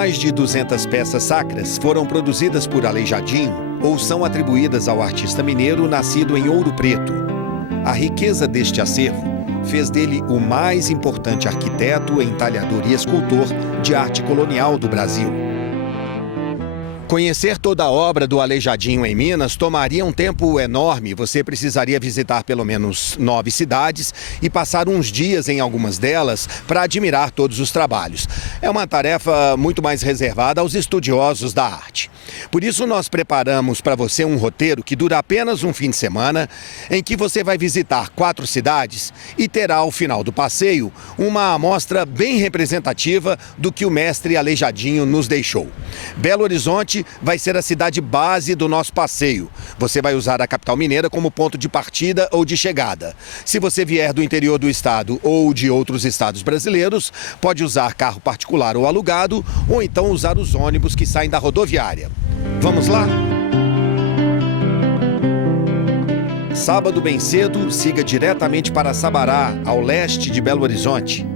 mais de 200 peças sacras foram produzidas por Aleijadinho ou são atribuídas ao artista mineiro nascido em Ouro Preto. A riqueza deste acervo fez dele o mais importante arquiteto, entalhador e escultor de arte colonial do Brasil. Conhecer toda a obra do Aleijadinho em Minas tomaria um tempo enorme. Você precisaria visitar pelo menos 9 cidades e passar uns dias em algumas delas para admirar todos os trabalhos. É uma tarefa muito mais reservada aos estudiosos da arte. Por isso, nós preparamos para você um roteiro que dura apenas um fim de semana, em que você vai visitar 4 cidades e terá, ao final do passeio, uma amostra bem representativa do que o mestre Aleijadinho nos deixou. Belo Horizonte vai ser a cidade base do nosso passeio. Você vai usar a capital mineira como ponto de partida ou de chegada. Se você vier do interior do estado ou de outros estados brasileiros, pode usar carro particular ou alugado, ou então usar os ônibus que saem da rodoviária. Vamos lá? Sábado bem cedo, siga diretamente para Sabará, ao leste de Belo Horizonte.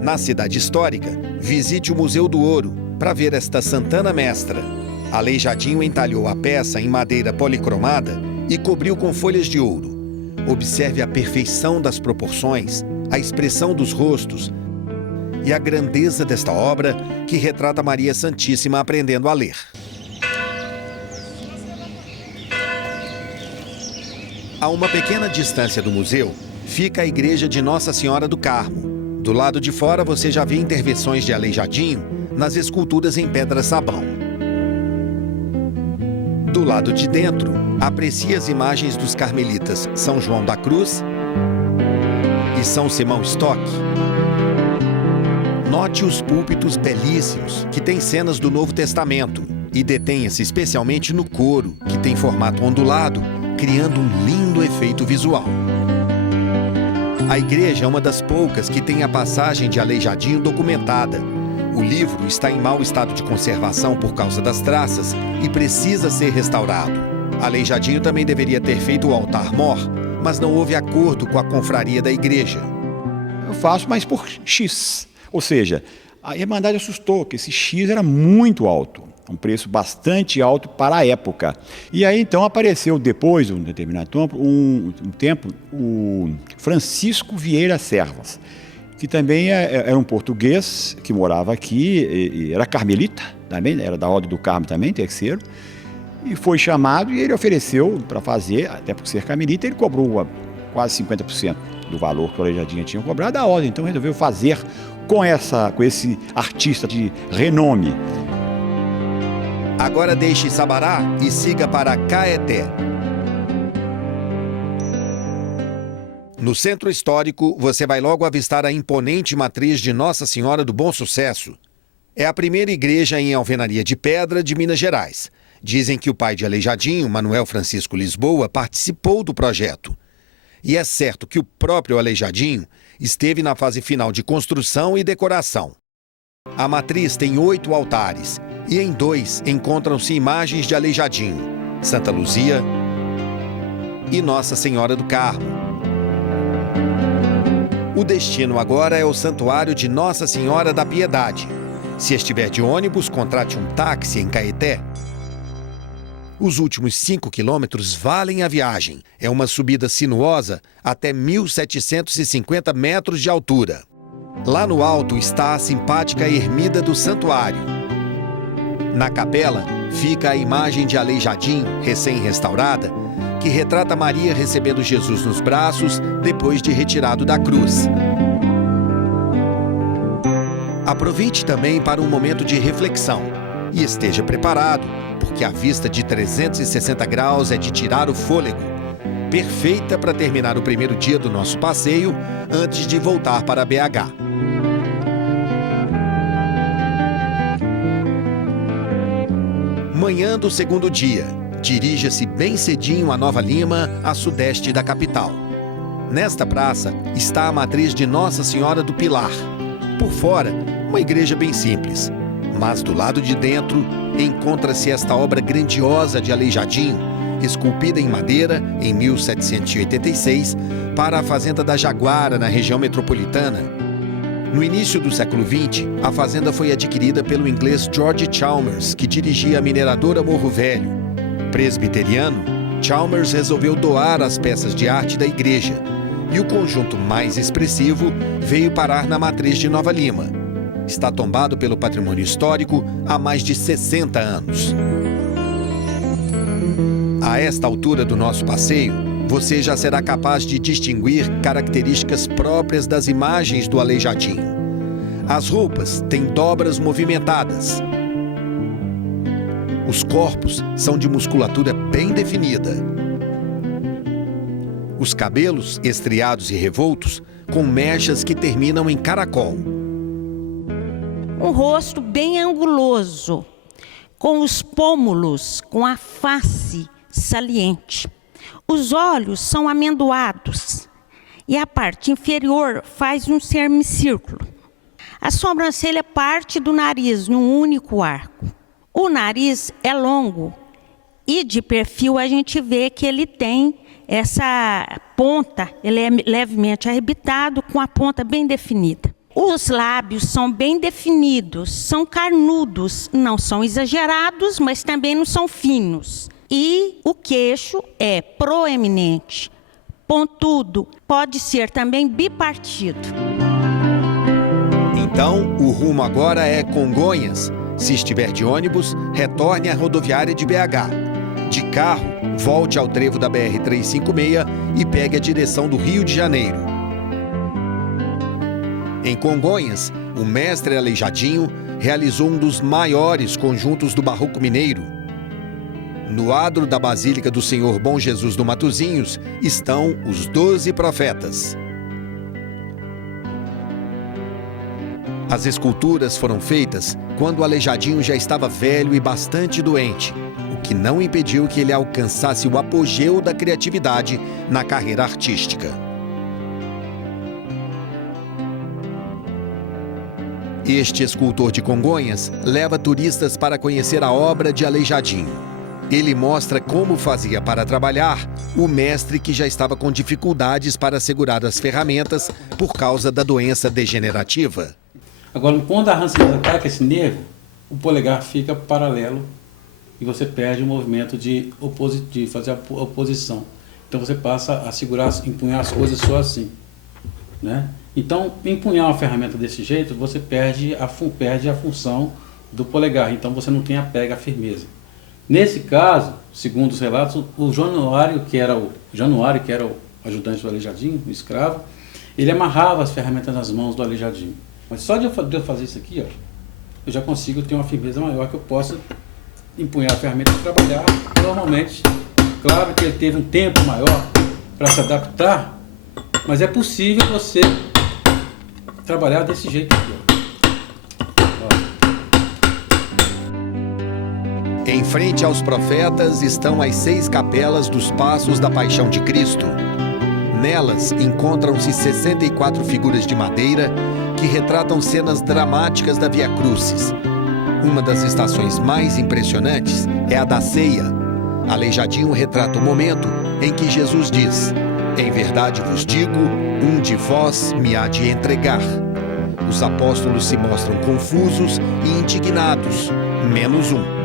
Na cidade histórica, visite o Museu do Ouro para ver esta Santana Mestra. Aleijadinho entalhou a peça em madeira policromada e cobriu com folhas de ouro. Observe a perfeição das proporções, a expressão dos rostos e a grandeza desta obra que retrata Maria Santíssima aprendendo a ler. A uma pequena distância do museu, fica a igreja de Nossa Senhora do Carmo. Do lado de fora você já vê intervenções de Aleijadinho nas esculturas em pedra-sabão. Do lado de dentro, aprecie as imagens dos carmelitas São João da Cruz e São Simão Stock. Note os púlpitos belíssimos, que têm cenas do Novo Testamento, e detenha-se especialmente no coro, que tem formato ondulado, criando um lindo efeito visual. A igreja é uma das poucas que tem a passagem de Aleijadinho documentada. O livro está em mau estado de conservação por causa das traças e precisa ser restaurado. Aleijadinho também deveria ter feito o altar-mor, mas não houve acordo com a confraria da igreja. Eu faço, mas por X. Ou seja, a Irmandade assustou que esse X era muito alto, um preço bastante alto para a época. E aí então apareceu depois, um determinado tempo, o Francisco Vieira Servas, que também era um português que morava aqui, e era carmelita, também, era da Ordem do Carmo também, terceiro, e foi chamado e ele ofereceu para fazer, até por ser carmelita, ele cobrou quase 50% do valor que o Aleijadinho tinha cobrado da Ordem, então resolveu fazer com esse artista de renome. Agora deixe Sabará e siga para Caeté. No centro histórico, você vai logo avistar a imponente matriz de Nossa Senhora do Bom Sucesso. É a primeira igreja em alvenaria de pedra de Minas Gerais. Dizem que o pai de Aleijadinho, Manuel Francisco Lisboa, participou do projeto. E é certo que o próprio Aleijadinho esteve na fase final de construção e decoração. A matriz tem 8 altares e em 2 encontram-se imagens de Aleijadinho, Santa Luzia e Nossa Senhora do Carmo. O destino agora é o Santuário de Nossa Senhora da Piedade. Se estiver de ônibus, contrate um táxi em Caeté. Os últimos 5 quilômetros valem a viagem. É uma subida sinuosa até 1.750 metros de altura. Lá no alto está a simpática ermida do santuário. Na capela fica a imagem de Aleijadinho, recém-restaurada, que retrata Maria recebendo Jesus nos braços depois de retirado da cruz. Aproveite também para um momento de reflexão e esteja preparado, porque a vista de 360 graus é de tirar o fôlego, perfeita para terminar o primeiro dia do nosso passeio antes de voltar para BH. Manhã do segundo dia, dirija-se bem cedinho a Nova Lima, a sudeste da capital. Nesta praça está a matriz de Nossa Senhora do Pilar. Por fora, uma igreja bem simples, mas do lado de dentro encontra-se esta obra grandiosa de Aleijadinho, esculpida em madeira em 1786 para a fazenda da Jaguara, na região metropolitana. No início do século XX, a fazenda foi adquirida pelo inglês George Chalmers, que dirigia a mineradora Morro Velho. Presbiteriano, Chalmers resolveu doar as peças de arte da igreja, e o conjunto mais expressivo veio parar na matriz de Nova Lima. Está tombado pelo patrimônio histórico há mais de 60 anos. A esta altura do nosso passeio, você já será capaz de distinguir características próprias das imagens do Aleijadinho. As roupas têm dobras movimentadas. Os corpos são de musculatura bem definida. Os cabelos estriados e revoltos, com mechas que terminam em caracol. Um rosto bem anguloso, com os pômulos, com a face saliente. Os olhos são amendoados e a parte inferior faz um semicírculo. A sobrancelha parte do nariz num único arco. O nariz é longo e de perfil a gente vê que ele tem essa ponta, ele é levemente arrebitado com a ponta bem definida. Os lábios são bem definidos, são carnudos, não são exagerados, mas também não são finos. E o queixo é proeminente, pontudo, pode ser também bipartido. Então, o rumo agora é Congonhas. Se estiver de ônibus, retorne à rodoviária de BH. De carro, volte ao trevo da BR-356 e pegue a direção do Rio de Janeiro. Em Congonhas, o mestre Aleijadinho realizou um dos maiores conjuntos do Barroco Mineiro. No adro da Basílica do Senhor Bom Jesus do Matozinhos estão os 12 profetas. As esculturas foram feitas quando o Aleijadinho já estava velho e bastante doente, o que não impediu que ele alcançasse o apogeu da criatividade na carreira artística. Este escultor de Congonhas leva turistas para conhecer a obra de Aleijadinho. Ele mostra como fazia para trabalhar o mestre que já estava com dificuldades para segurar as ferramentas por causa da doença degenerativa. Agora, quando a Hansen ataca esse nervo, o polegar fica paralelo e você perde o movimento de fazer a oposição. Então você passa a segurar, empunhar as coisas só assim, né? Então, empunhar uma ferramenta desse jeito, você perde a função do polegar. Então você não tem a pega, a firmeza. Nesse caso, segundo os relatos, o Januário, que era o ajudante do Aleijadinho, o escravo, ele amarrava as ferramentas nas mãos do Aleijadinho. Mas só de eu fazer isso aqui, ó, eu já consigo ter uma firmeza maior, que eu possa empunhar a ferramenta e trabalhar normalmente. Claro que ele teve um tempo maior para se adaptar, mas é possível você trabalhar desse jeito aqui, ó. Em frente aos profetas estão as 6 capelas dos Passos da Paixão de Cristo. Nelas encontram-se 64 figuras de madeira que retratam cenas dramáticas da Via Crucis. Uma das estações mais impressionantes é a da ceia. Aleijadinho retrata o momento em que Jesus diz: "Em verdade vos digo, um de vós me há de entregar." Os apóstolos se mostram confusos e indignados, menos um.